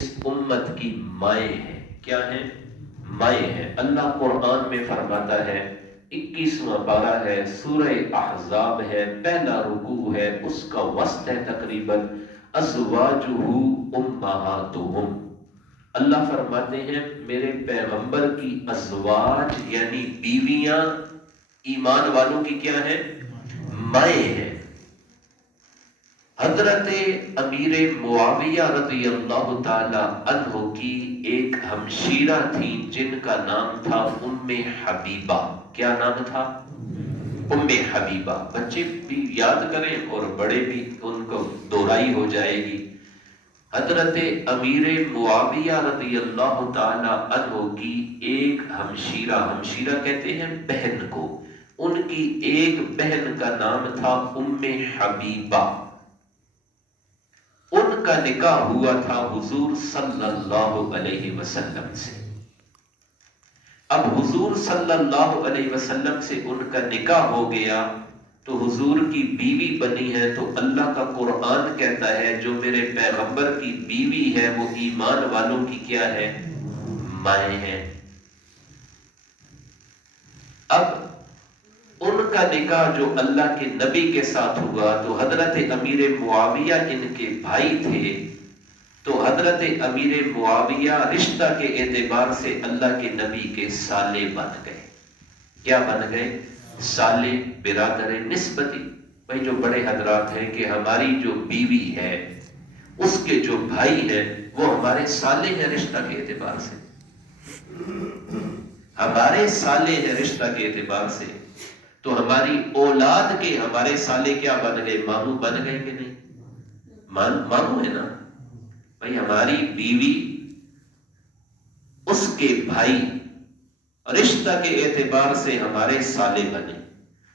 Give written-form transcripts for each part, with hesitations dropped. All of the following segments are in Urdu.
اس امت کی مائیں ہیں. کیا ہیں؟ مائیں ہیں. اللہ قرآن میں فرماتا ہے، 21واں پارہ ہے، سورہ احزاب ہے، پہلا رکوع ہے، اس کا وسط ہے تقریباً، ازواجہ امہاتہم. اللہ فرماتے ہیں میرے پیغمبر کی ازواج یعنی بیویاں ایمان والوں کی کیا ہیں؟ مائیں ہیں. حضرت امیر معاویہ رضی اللہ تعالی عنہ کی ایک ہمشیرہ تھی جن کا نام تھا ام حبیبہ. کیا نام تھا؟ ام حبیبہ. بچے بھی یاد کریں اور بڑے بھی، ان کو دہرائی ہو جائے گی. حضرت امیر معاویہ رضی اللہ تعالی عنہ کی ایک ہمشیرہ کہتے ہیں بہن کو، ان کی ایک بہن کا نام تھا ام حبیبہ. ان کا نکاح ہوا تھا حضور صلی اللہ علیہ وسلم سے. اب حضور صلی اللہ علیہ وسلم سے ان کا نکاح ہو گیا تو حضور کی بیوی بنی ہے. تو اللہ کا قرآن کہتا ہے جو میرے پیغمبر کی بیوی ہے وہ ایمان والوں کی کیا ہے؟ مائیں ہیں. اب ان کا نکاح جو اللہ کے نبی کے ساتھ ہوا تو حضرت امیر معاویہ ان کے بھائی تھے، تو حضرت امیر معاویہ رشتہ کے اعتبار سے اللہ کے نبی کے سالے بن گئے. کیا بن گئے؟ سالے، برادر نسبتی. بھائی جو بڑے حضرات ہیں کہ ہماری جو بیوی ہے اس کے جو بھائی ہیں وہ ہمارے سالے ہیں رشتہ کے اعتبار سے، ہمارے سالے ہیں رشتہ کے اعتبار سے. تو ہماری اولاد کے ہمارے سالے کیا بن گئے؟ ماموں بن گئے کہ نہیں؟ ماموں ہے نا بھائی. ہماری بیوی اس کے بھائی رشتہ کے اعتبار سے ہمارے سالے بنے،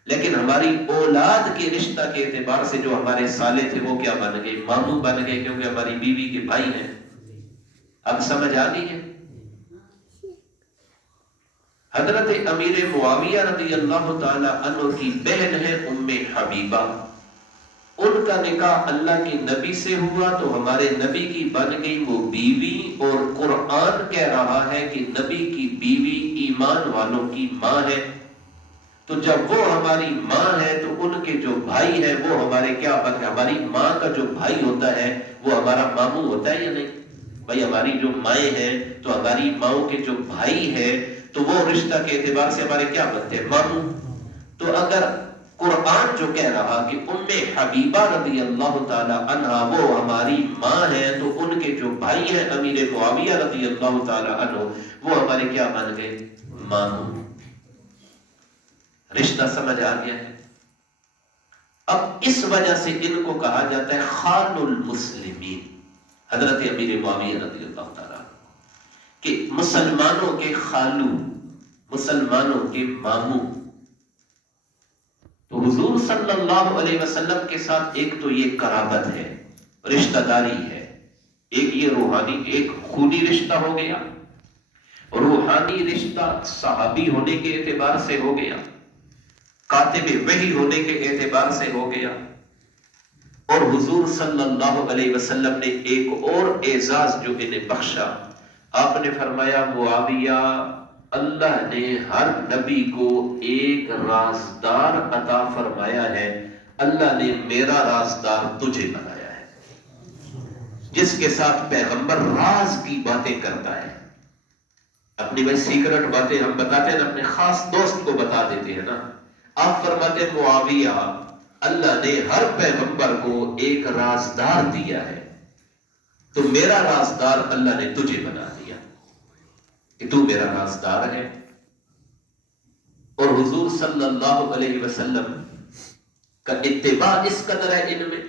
لیکن ہماری اولاد کے رشتہ کے اعتبار سے جو ہمارے سالے تھے وہ کیا بن گئے؟ ماموں بن گئے، کیونکہ ہماری بیوی کے بھائی ہیں. اب سمجھ آ گئی ہے؟ حضرت امیر معاویہ رضی اللہ تعالی عنہ کی بہن ہے ام حبیبہ. ان کا نکاح اللہ کے نبی سے ہوا تو ہمارے نبی کی بن گئی وہ بیوی، اور قرآن کہہ رہا ہے کہ نبی کی بیوی ایمان والوں کی ماں ہے. تو جب وہ ہماری ماں ہے تو ان کے جو بھائی ہیں وہ ہمارے کیا بن گئے؟ ہماری ماں کا جو بھائی ہوتا ہے وہ ہمارا ماموں ہوتا ہے یا نہیں؟ بھائی ہماری جو مائیں ہیں تو ہماری ماؤں کے جو بھائی ہیں تو وہ رشتہ کے اعتبار سے ہمارے کیا بنتے ہیں؟ ماموں. تو اگر قرآن جو کہہ رہا کہ ام حبیبہ رضی اللہ تعالی عنہ وہ ہماری ماں ہیں تو ان کے جو بھائی ہیں امیر معاویہ رضی اللہ تعالی عنہ وہ ہمارے کیا بن گئے؟ ماموں. رشتہ سمجھ آ گیا ہے؟ اب اس وجہ سے ان کو کہا جاتا ہے خال المسلمین. حضرت امیر معاویہ رضی اللہ تعالیٰ کہ مسلمانوں کے خالو، مسلمانوں کے ماموں. تو حضور صلی اللہ علیہ وسلم کے ساتھ ایک تو یہ قرابت ہے، رشتہ داری ہے، ایک یہ روحانی، ایک خونی رشتہ ہو گیا، روحانی رشتہ صحابی ہونے کے اعتبار سے ہو گیا، کاتب وحی ہونے کے اعتبار سے ہو گیا. اور حضور صلی اللہ علیہ وسلم نے ایک اور اعزاز جو انہیں بخشا، آپ نے فرمایا معاویہ اللہ نے ہر نبی کو ایک رازدار عطا فرمایا ہے، اللہ نے میرا رازدار تجھے بنایا ہے، جس کے ساتھ پیغمبر راز کی باتیں کرتا ہے. اپنی بھائی سیکرٹ باتیں ہم بتاتے ہیں نا، اپنے خاص دوست کو بتا دیتے ہیں نا. آپ فرماتے ہیں معاویہ اللہ نے ہر پیغمبر کو ایک رازدار دیا ہے، تو میرا رازدار اللہ نے تجھے بنا دیا کہ تو میرا رازدار ہے. اور حضور صلی اللہ علیہ وسلم کا اتباع اس قدر ہے ان میں،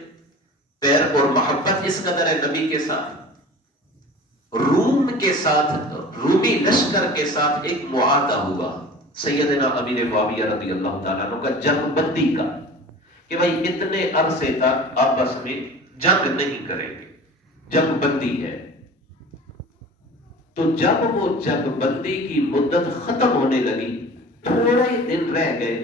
پیر اور محبت اس قدر ہے نبی کے ساتھ. روم کے ساتھ، رومی لشکر کے ساتھ ایک معاہدہ ہوا سیدنا امیر معاویہ رضی اللہ تعالیٰ عنہ کا جنگ بندی کا، کہ بھائی اتنے عرصے تک آپس میں جنگ نہیں کریں گے، جنگ بندی ہے. تو جب وہ جنگ بندی کی مدت ختم ہونے لگی، تھوڑے ہی دن رہ گئے،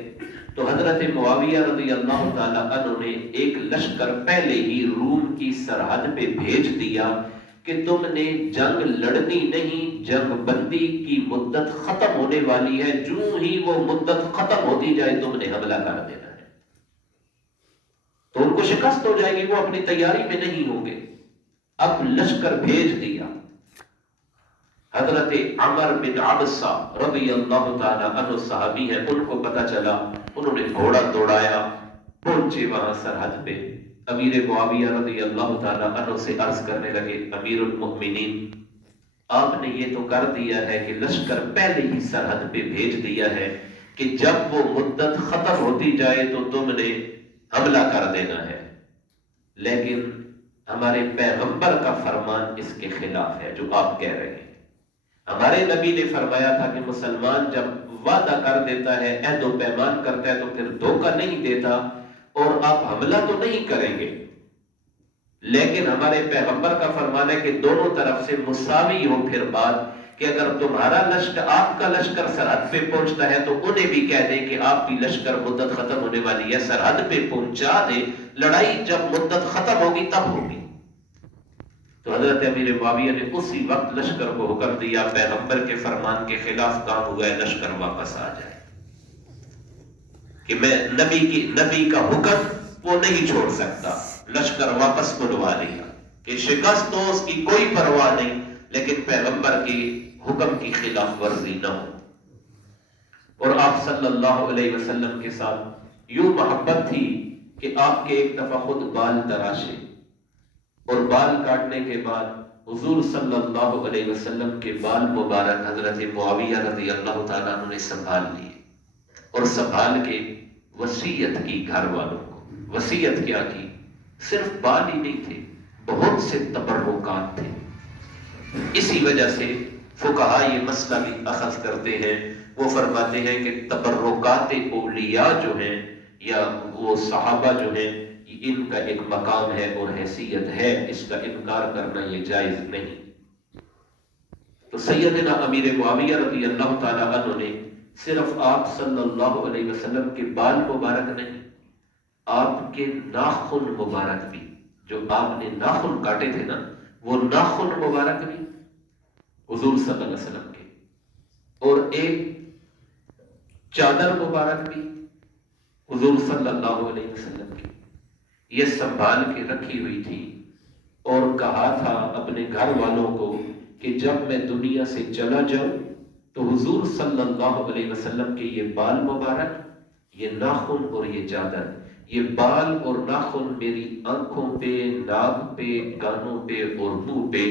تو حضرت معاویہ رضی اللہ تعالیٰ عنہ نے ایک لشکر پہلے ہی روم کی سرحد پہ بھیج دیا کہ تم نے جنگ لڑنی نہیں، جنگ بندی کی مدت ختم ہونے والی ہے، جو ہی وہ مدت ختم ہوتی جائے تم نے حملہ کر دینا ہے۔ تو ان کو شکست ہو جائے گی، وہ اپنی تیاری میں نہیں ہوں گے۔ اب لشکر بھیج دیا۔ حضرت عمر بن عبسہ رضی اللہ تعالی عنہ صحابی ہیں، ان کو پتہ چلا، انہوں نے گھوڑا دوڑایا، پہنچے وہاں سرحد پہ۔ امیر معاویہ رضی اللہ تعالی عنہ سے عرض کرنے لگے، امیر المؤمنین آپ نے یہ تو کر دیا ہے کہ لشکر پہلے ہی سرحد پہ بھیج دیا ہے کہ جب وہ مدت ختم ہوتی جائے تو تم نے حملہ کر دینا ہے، لیکن ہمارے پیغمبر کا فرمان اس کے خلاف ہے جو آپ کہہ رہے ہیں۔ ہمارے نبی نے فرمایا تھا کہ مسلمان جب وعدہ کر دیتا ہے، عہد و پیمان کرتا ہے تو پھر دھوکہ نہیں دیتا، اور آپ حملہ تو نہیں کریں گے، لیکن ہمارے پیغمبر کا فرمان ہے کہ دونوں طرف سے مساوی ہو پھر بات، کہ اگر تمہارا لشکر، آپ کا لشکر سرحد پہ پہنچتا ہے تو انہیں بھی کہہ دیں کہ آپ کی لشکر مدت ختم ہونے والی ہے، سرحد پہ پہنچا دے، لڑائی جب مدت ختم ہوگی تب ہوگی۔ تو حضرت امیر معاویہ نے اسی وقت لشکر کو حکم دیا، پیغمبر کے فرمان کے خلاف کام ہوا ہے، لشکر واپس آ جائے، کہ میں نبی کا حکم وہ نہیں چھوڑ سکتا۔ لشکر واپس بلوا لیا کہ شکست ہو اس کی کوئی پرواہ نہیں، لیکن پیغمبر کی حکم کی خلاف ورزی نہ ہو۔ اور آپ صلی اللہ علیہ وسلم کے ساتھ یوں محبت تھی کہ آپ کے ایک دفعہ خود بال تراشے، اور بال کاٹنے کے بعد حضور صلی اللہ علیہ وسلم کے بال مبارک حضرت معاویہ رضی اللہ تعالیٰ عنہ نے سنبھال لیے، اور سنبھال کے وصیت کی گھر والوں کو۔ وصیت کیا کی؟ صرف بال ہی نہیں تھے، بہت سے تبرکات تھے۔ اسی وجہ سے فقہاء یہ مسئلہ بھی اخذ کرتے ہیں، وہ فرماتے ہیں کہ تبرکات اولیاء جو ہیں یا وہ صحابہ جو ہیں، ان کا ایک مقام ہے اور حیثیت ہے، اس کا انکار کرنا یہ جائز نہیں۔ تو سیدنا امیر معاویہ رضی اللہ تعالی عنہ نے صرف آپ صلی اللہ علیہ وسلم کے بال مبارک نہیں، آپ کے ناخن مبارک بھی، جو آپ نے ناخن کاٹے تھے نا، وہ ناخن مبارک بھی حضور صلی اللہ علیہ وسلم کے، اور ایک چادر مبارک بھی حضور صلی اللہ علیہ وسلم کی، یہ سنبھال کے رکھی ہوئی تھی، اور کہا تھا اپنے گھر والوں کو کہ جب میں دنیا سے چلا جاؤں تو حضور صلی اللہ علیہ وسلم کے یہ بال مبارک، یہ ناخن اور یہ چادر، یہ بال اور ناخن میری آنکھوں پہ، ناک پہ، کانوں پہ اور منہ پہ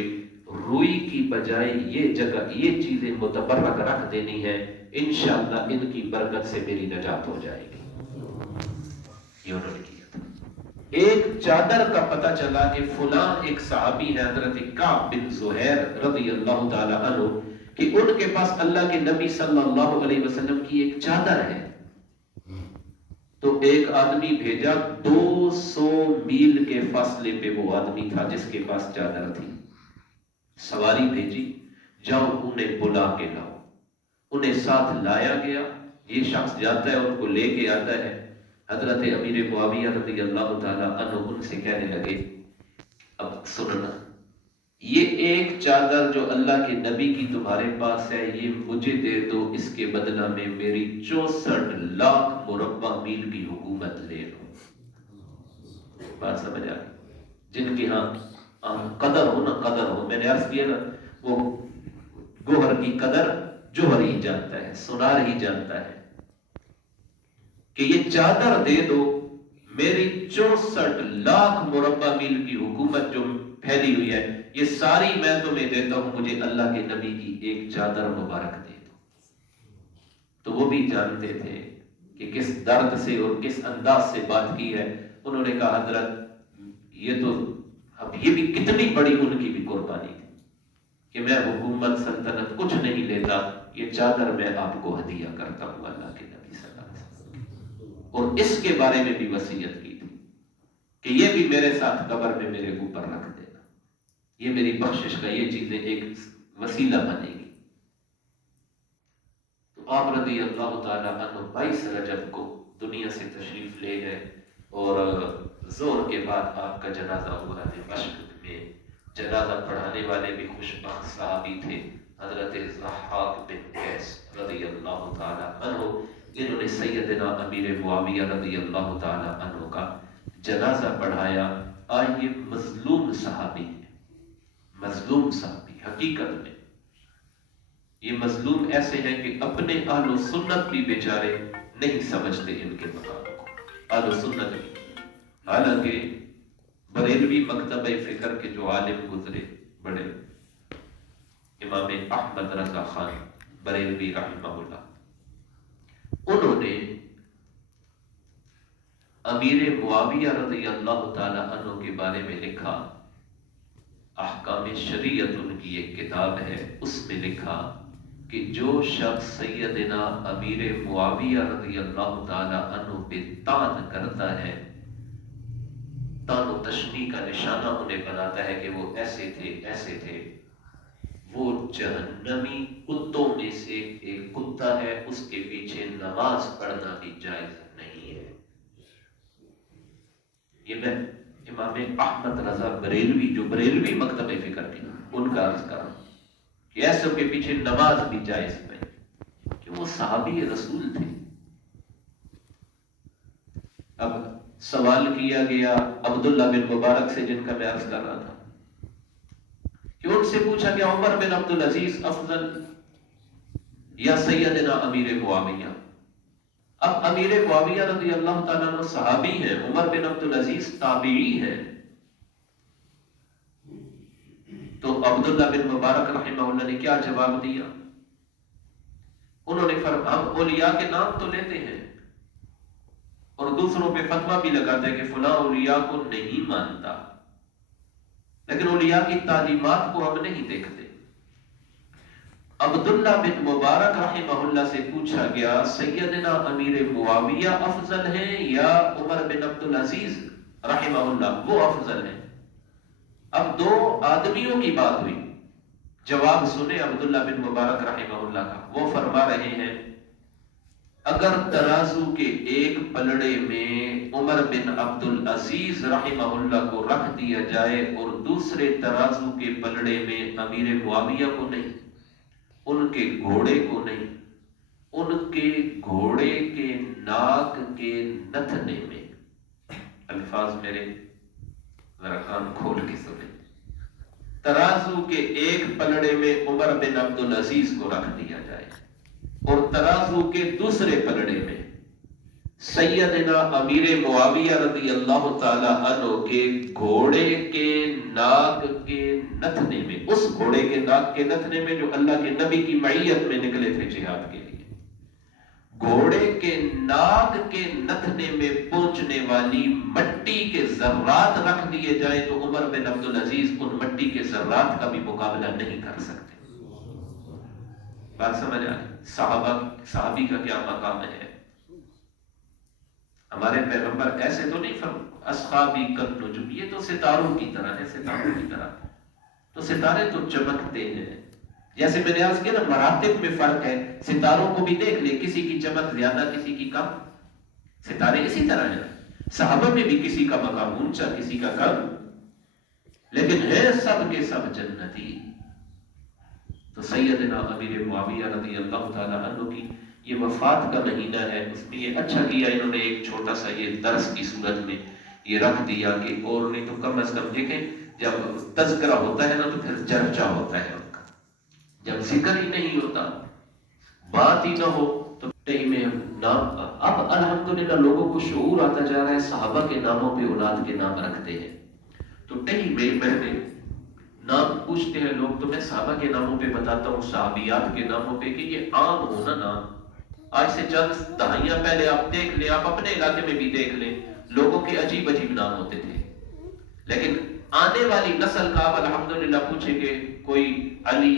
روئی کی بجائے یہ جگہ، یہ چیزیں متبرک رکھ دینی ہے، انشاءاللہ ان کی برکت سے میری نجات ہو جائے گی۔ یہ انہوں نے کیا تھا۔ ایک چادر کا پتہ چلا کہ فلاں ایک صحابی ہے حضرت کعب بن زہیر رضی اللہ تعالی عنہ، کہ ان کے پاس اللہ کے نبی صلی اللہ علیہ وسلم کی ایک چادر ہے، تو ایک آدمی بھیجا، 200 میل کے فاصلے پہ وہ آدمی تھا جس کے پاس چادر تھی، سواری بھیجی، جاؤ انہیں بلا کے لاؤ، انہیں ساتھ لایا گیا، یہ شخص جاتا ہے ان کو لے کے آتا ہے، حضرت امیر معاویہ رضی اللہ تعالی عنہ ان سے کہنے لگے، اب سننا، یہ ایک چادر جو اللہ کے نبی کی تمہارے پاس ہے یہ مجھے دے دو، اس کے بدلہ میں میری 64 لاکھ مربع میل کی حکومت لے لو۔ بات سمجھ آ گئی؟ جن کی ہاں قدر ہو نا، قدر ہو، میں نے عرض کیا نا، وہ گوہر کی قدر جوہر ہی جانتا ہے، سونار ہی جانتا ہے، کہ یہ چادر دے دو، میری 64 لاکھ مربع میل کی حکومت جو پھیلی ہوئی ہے یہ ساری میں تمہیں دیتا ہوں، مجھے اللہ کے نبی کی ایک چادر مبارک دے دو۔ تو وہ بھی جانتے تھے کہ کس درد سے اور کس انداز سے بات کی ہے۔ انہوں نے کہا حضرت یہ تو اب یہ بھی کتنی بڑی ان کی بھی قربانی تھی کہ میں حکومت سلطنت کچھ نہیں لیتا، یہ چادر میں آپ کو ہدیہ کرتا ہوں اللہ کے نبی صلی اللہ علیہ وسلم، اور اس کے بارے میں بھی وصیت کی تھی کہ یہ بھی میرے ساتھ قبر میں میرے اوپر رکھ دینا، یہ میری بخشش کا یہ چیزیں ایک وسیلہ بنے گی۔ تو آپ رضی اللہ تعالی عنہ 22 رجب کو دنیا سے تشریف لے گئے، اور زور کے بعد آپ کا جنازہ ہوا دمشق میں، جنازہ پڑھانے والے بھی خوشبخت صحابی تھے، حضرت ضحاک بن قیس رضی اللہ تعالی عنہ، انہوں نے سیدنا امیر معاویہ رضی اللہ تعالی عنہ کا جنازہ پڑھایا۔ آج یہ مظلوم صحابی ہے، مظلوم صحابی حقیقت میں یہ مظلوم ایسے ہیں کہ اپنے اہل و سنت بھی بیچارے نہیں سمجھتے ان کے مقام کو، اہل و سنت بھی۔ حالانکہ بریلوی مکتبہ فکر کے جو عالم گزرے بڑے، امام احمد رضا خان بریلوی رحمہ اللہ، انہوں نے امیر معاویہ رضی اللہ تعالی عنہ کے بارے میں لکھا، احکام شریعت ان کی ایک کتاب ہے، اس میں لکھا کہ جو شخص سیدنا امیر معاویہ رضی اللہ تعالی عنہ پہ طعن کرتا ہے، طعن و تشنیع کا نشانہ انہیں بناتا ہے کہ وہ ایسے تھے ایسے تھے، وہ جہنمی کتوں میں سے ایک کتا ہے، اس کے پیچھے نماز پڑھنا بھی جائز نہیں ہے۔ یہ میں امام احمد رضا بریلوی، جو بریلوی مکتبہ فکر کے ان کا عرض کر رہا ہوں کہ ایسے کے پیچھے نماز بھی جائز نہیں، کہ وہ صحابی رسول تھے۔ اب سوال کیا گیا عبداللہ بن مبارک سے، جن کا میں عرض کر رہا تھا، کہ ان سے پوچھا کہ عمر بن عبدالعزیز افضل یا سیدنا امیر معاویہ؟ اب امیر معاویہ رضی اللہ تعالیٰ عنہ صحابی ہیں، عمر بن عبدالعزیز تابعی ہیں، تو عبداللہ بن مبارک رحمہ اللہ نے کیا جواب دیا؟ انہوں نے فرمایا ہم اولیاء کے نام تو لیتے ہیں اور دوسروں پہ فتویٰ بھی لگاتے ہیں کہ فلاں اولیاء کو نہیں مانتا، لیکن اولیاء کی تعلیمات کو ہم نہیں دیکھتے۔ عبداللہ بن مبارک رحمہ اللہ سے پوچھا گیا سیدنا امیر معاویہ افضل ہیں یا عمر بن عبدالعزیز رحمہ اللہ وہ افضل ہیں؟ اب دو آدمیوں کی بات ہوئی، جواب سنے عبداللہ بن مبارک رحمہ اللہ کا، وہ فرما رہے ہیں اگر ترازو کے ایک پلڑے میں عمر بن عبدالعزیز رحمہ اللہ کو رکھ دیا جائے اور دوسرے ترازو کے پلڑے میں امیر معاویہ کو نہیں، ان کے گھوڑے کو نہیں، ان کے گھوڑے کے ناک کے نتھنے میں، الفاظ میرے ذرا کان کھول کے سنیں، ترازو کے ایک پلڑے میں عمر بن عبدالعزیز کو رکھ دیا جائے اور ترازو کے دوسرے پلڑے میں سیدنا امیر معاویہ رضی اللہ تعالی عنہ کے گھوڑے کے ناک کے نتھنے میں، اس گھوڑے کے ناک کے نتھنے میں جو اللہ کے نبی کی معیت میں نکلے تھے جہاد کے لیے، گھوڑے کے ناک کے نتھنے میں پہنچنے والی مٹی کے ذرات رکھ دیے جائیں تو عمر بن عبدالعزیز ان مٹی کے ذرات کا بھی مقابلہ نہیں کر سکتے۔ بات سمجھ آئے؟ صحابی کا کیا مقام ہے؟ ہمارے پیغمبر ایسے تو نہیں اصحابی کالنجوم، یہ تو ستاروں کی طرح ہے، ستاروں کی طرح، تو ستارے تو چمکتے ہیں، جیسے میں نے عرض کیا نا مراتب میں فرق ہے، ستاروں کو بھی دیکھ لے، کسی کی چمک زیادہ کسی کی کم، ستارے اسی طرح ہیں، صحابہ میں بھی کسی کا مقام اونچا کسی کا کم، لیکن ہیں سب کے سب جنتی۔ تو سیدنا امیر معاویہ رضی اللہ تعالی عنہ کی یہ وفات کا مہینہ ہے، اس میں یہ اچھا کیا انہوں نے ایک چھوٹا سا یہ درس کی صورت میں یہ رکھ دیا کہ اور نہیں تو کم از کم دیکھیں جب تذکرہ ہوتا ہے نا تو پھر چرچا ہوتا ہے ان کا، جب ذکر ہی نہیں ہوتا، بات ہی نہ ہو تو ٹہی میں نام، اب الحمدللہ لوگوں کو شعور آتا جا رہا ہے، صحابہ کے ناموں پہ اولاد کے نام رکھتے ہیں، تو ٹہی میں پہلے نام پوچھتے ہیں لوگ تو میں صحابہ کے ناموں پہ بتاتا ہوں، صحابیات کے ناموں پہ، کہ یہ عام ہو نا نام۔ آج سے چند دہائیاں پہلے آپ دیکھ لیں، آپ اپنے علاقے میں بھی دیکھ لیں، لوگوں کے عجیب عجیب نام ہوتے تھے، لیکن آنے والی نسل کا آپ الحمدللہ پوچھیں گے کوئی علی،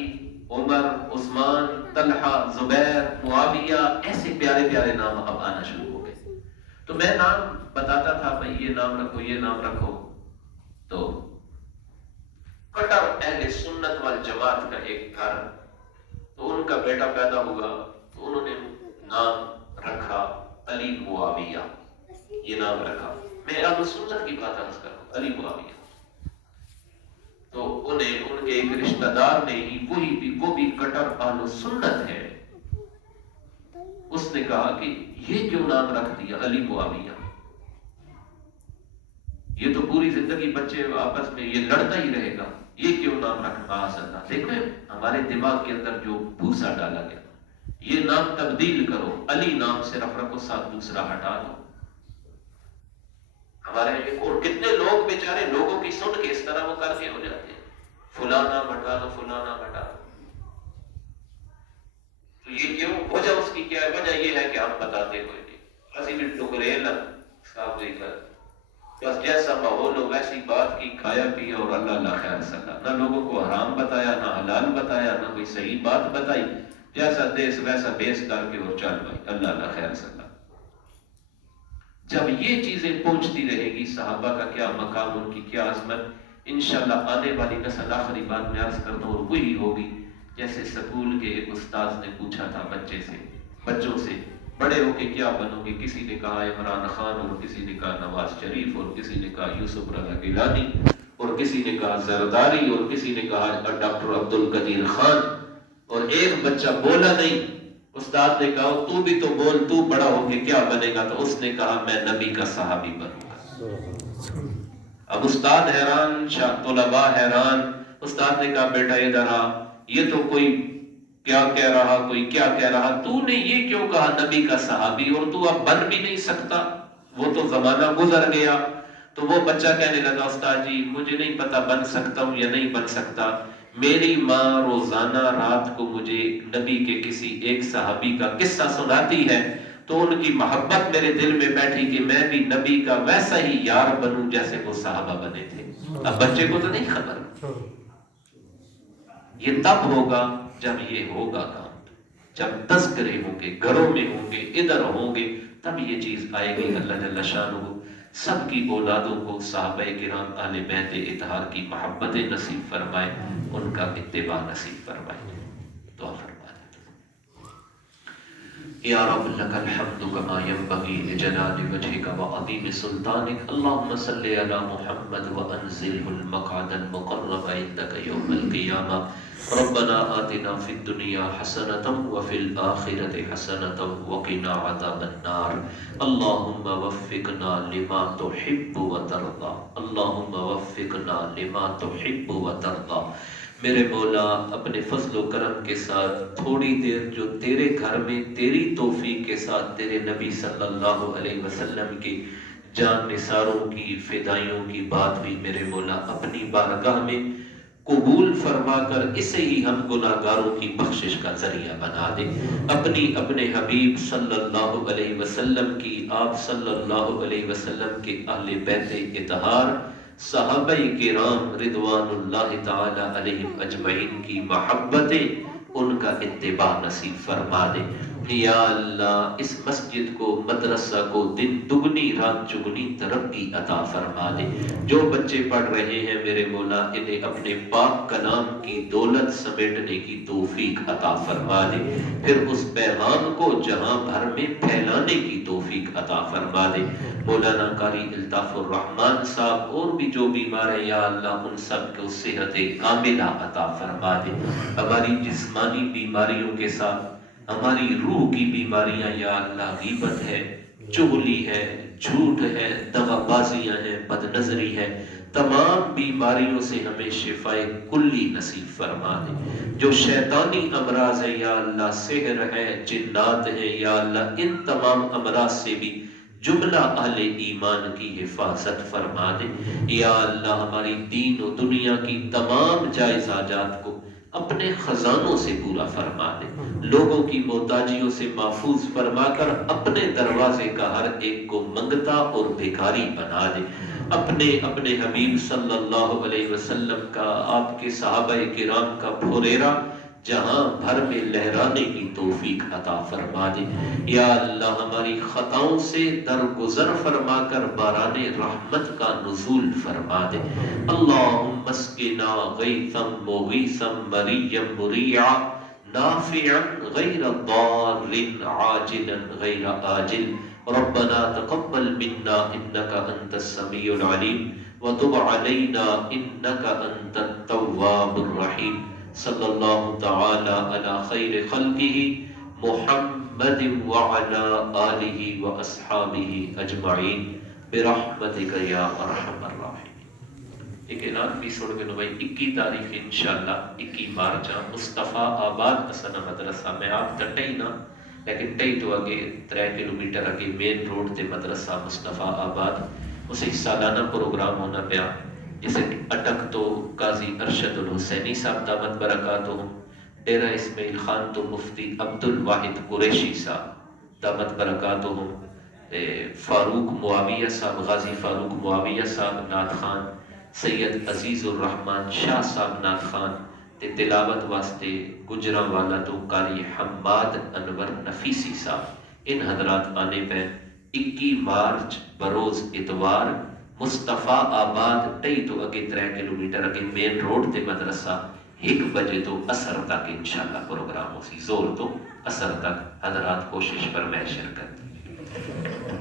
عمر، عثمان، طلحہ، زبیر، معاویہ، ایسے پیارے پیارے نام اب آنا شروع ہو گئے۔ تو میں نام بتاتا تھا بھائی یہ نام رکھو یہ نام رکھو، تو کٹر اہل سنت والجماعت کا ایک گھر، تو ان کا بیٹا پیدا ہوا تو انہوں نے نام رکھا علی معاویہ، یہ نام رکھا، میں اہل سنت کی بات عرض کر رہا ہوں، علی معاویہ۔ تو انہیں ان کے ایک رشتہ دار نے ہی وہ بھی کٹر اہل سنت ہے، اس نے کہا کہ یہ کیوں نام رکھ دیا علی معاویہ، یہ تو پوری زندگی بچے آپس میں یہ لڑتا ہی رہے گا، یہ کیوں نام رکھنا آسان؟ دیکھو ہمارے دماغ کے اندر جو بھوسا ڈالا گیا، یہ نام تبدیل کرو، علی نام صرف رکھو، ساتھ دوسرا ہٹا دو۔ ہمارے اور کتنے لوگ بیچارے لوگوں کی سن کے اس طرح وہ کر کے ہو جاتے ہیں، فلاں نام ہٹا دو، فلاں نام ہٹا دو۔ تو یہ کیوں؟ وجہ اس کی کیا ہے؟ وجہ یہ ہے کہ ہم بتاتے کوئی نہیں، اسی بھی ٹکرے نا صاحب دے کر بس جیسا ماحول ہو ویسی بات کی، کھایا پیا اور اللہ اللہ خیر صلاح، نہ لوگوں کو حرام بتایا، نہ حلال بتایا، نہ کوئی صحیح بات بتائی، جیسا دیس ویسا بیس کر کے اور چل بھائی اللہ اللہ خیر صلاح۔ جب یہ چیزیں پہنچتی رہے گی، صحابہ کا کیا مقام، ان کی کیا عظمت، انشاءاللہ آنے والی نسل، آخری بات میں عرض کرتا ہوں، وہی ہوگی جیسے سکول کے ایک استاذ نے پوچھا تھا بچوں سے بڑے ہو کے کیا بنو گے؟ کسی نے کہا عمران خان، اور کسی نے کہا نواز شریف، اور کسی نے کہا یوسف رضا گیلانی، اور کسی نے کہا زرداری، اور کسی نے کہا ڈاکٹر عبد القدیر خان، اور ایک بچہ بولا نہیں۔ استاد نے کہا تو بھی تو بول، تو بڑا ہو کے کیا بنے گا؟ تو اس نے کہا میں نبی کا صحابی بنوں گا۔ اب استاد حیران، طلباء حیران۔ استاد نے کہا بیٹا ادھر آ، یہ تو کوئی کیا کہہ رہا، کوئی کیا کہہ رہا، تو نے یہ کیوں کہا نبی کا صحابی، اور تو اب بن بھی نہیں سکتا، وہ تو زمانہ گزر گیا۔ تو وہ بچہ کہنے لگا استاد جی مجھے نہیں پتا بن سکتا ہوں یا نہیں بن سکتا، میری ماں روزانہ رات کو مجھے نبی کے کسی ایک صحابی کا قصہ سناتی ہے، تو ان کی محبت میرے دل میں بیٹھی کہ میں بھی نبی کا ویسا ہی یار بنوں جیسے وہ صحابہ بنے تھے۔ اب بچے کو تو نہیں خبر، یہ تب ہوگا جب یہ ہوگا کام، جب تذکرے ہوں گے، گھروں میں ہوں گے، ادھر ہوں گے، تب یہ چیز آئے گی۔ اللہ جل شانہ سب کی اولادوں کو صحابہ کرام اہل بیت اطہار کی محبت نصیب فرمائے، ان کا اتباع نصیب فرمائے۔ دعا فرمائے۔ یا رب لک الحمد کما ینبغی لجلال وجهک وعظیم سلطانک، اللہم صلی علی محمد وانزلہ المقعد المقرب عندک یوم القیامہ، ربنا آتنا فی الدنیا حسنۃ وفی الآخرۃ حسنۃ وقنا عذاب النار، اللہم وفقنا لما تحب وترضى، اللہم وفقنا لما تحب وترضى۔ میرے مولا اپنے فضل و کرم کے ساتھ تھوڑی دیر جو تیرے گھر میں تیری توفیق کے ساتھ تیرے نبی صلی اللہ علیہ وسلم کی جان نثاروں کی فدائیوں کی بات ہوئی، میرے مولا اپنی بارگاہ میں قبول فرما کر اسے ہی ہم گناہگاروں کی بخشش کا ذریعہ بنا دے، اپنے حبیب صلی اللہ علیہ وسلم کی، آپ صلی اللہ علیہ وسلم کے اہل بیت اطہار صحابہ کرام رضوان اللہ تعالی علیہم اجمعین کی محبتیں، ان کا اتباع نصیب فرما دے۔ یا اللہ اس مسجد کو، مدرسہ کو دن دگنی رات چگنی ترقی عطا فرما دے۔ جو بچے پڑھ رہے ہیں میرے مولا انہیں اپنے پاک کلام کی دولت سمیٹنے کی توفیق عطا فرما دے، پھر اس پیغام کو جہاں بھر میں پھیلانے کی توفیق عطا فرما دے۔ مولانا قاری الطاف الرحمن صاحب اور بھی جو بیمار ہیں یا اللہ ان سب کو صحت کاملہ عطا فرما دے۔ ہماری جسمانی بیماریوں کے ساتھ ہماری روح کی بیماریاں یا اللہ غیبت ہے، چغلی ہے، جھوٹ ہے، دغا بازیاں ہیں، بد نظری ہے، تمام بیماریوں سے ہمیں شفاء کلی نصیب فرما دے۔ جو شیطانی امراض ہیں یا اللہ سحر ہے، جنات ہیں یا اللہ ان تمام امراض سے بھی جملہ اہل ایمان کی حفاظت فرما دے۔ یا اللہ ہماری دین و دنیا کی تمام جائز حاجات کو اپنے خزانوں سے پورا فرما دے، لوگوں کی محتاجیوں سے محفوظ فرما کر اپنے دروازے کا ہر ایک کو منگتا اور بھکاری بنا دے۔ اپنے حبیب صلی اللہ علیہ وسلم کا، آپ کے صحابہ کرام کا پھریرا جہاں بھر میں لہرانے کی توفیق عطا فرما دے۔ یا اللہ ہماری خطاؤں سے درگزر فرما کر باران رحمت کا نزول فرما دے۔ اللہم اسقنا غیثا مغیثا مریا مريعا نافعا غیر ضار عاجلا غیر آجل ربنا تقبل منا انك انت السميع العليم وتب علينا انك انت التواب الرحيم صلى الله تعالى على خير خلقه محمد وعلى آله واصحابه اجمعين برحمتك يا ارحم الراحمين۔ ایک اعلان بھی سن کے بھائی 21 تاریخ انشاءاللہ 21 مارچ مصطفیٰ آباد اسنا مدرسہ میں آپ تٹے ہی نا لیکن ٹئی تو اگے 3 کلومیٹر اگے مین روڈ تے مدرسہ مصطفیٰ آباد اسے سالانہ پروگرام ہونا پیا جسے اٹک تو قاضی ارشد الحسینی صاحب دامت برکاتہم، ڈیرہ اسماعیل خان تو مفتی عبد الواحد قریشی صاحب دامت برکاتہم، فاروق معاویہ صاحب غازی فاروق معاویہ صاحب نعت خان، سید عزیز الرحمن شاہ صاحب نعت خان تے تلاوت واسطے گجراں والا تو قاری حماد انور نفیسی صاحب ان حضرات آنے پہ 21 مارچ بروز اتوار مصطفیٰ آباد ٹئی تو اگے 3 کلومیٹر اگے مین روڈ تے مدرسہ 1 بجے تو اثر تک انشاءاللہ پروگرام ہو سی، زور تو اثر تک حضرات کوشش پر میں شرکت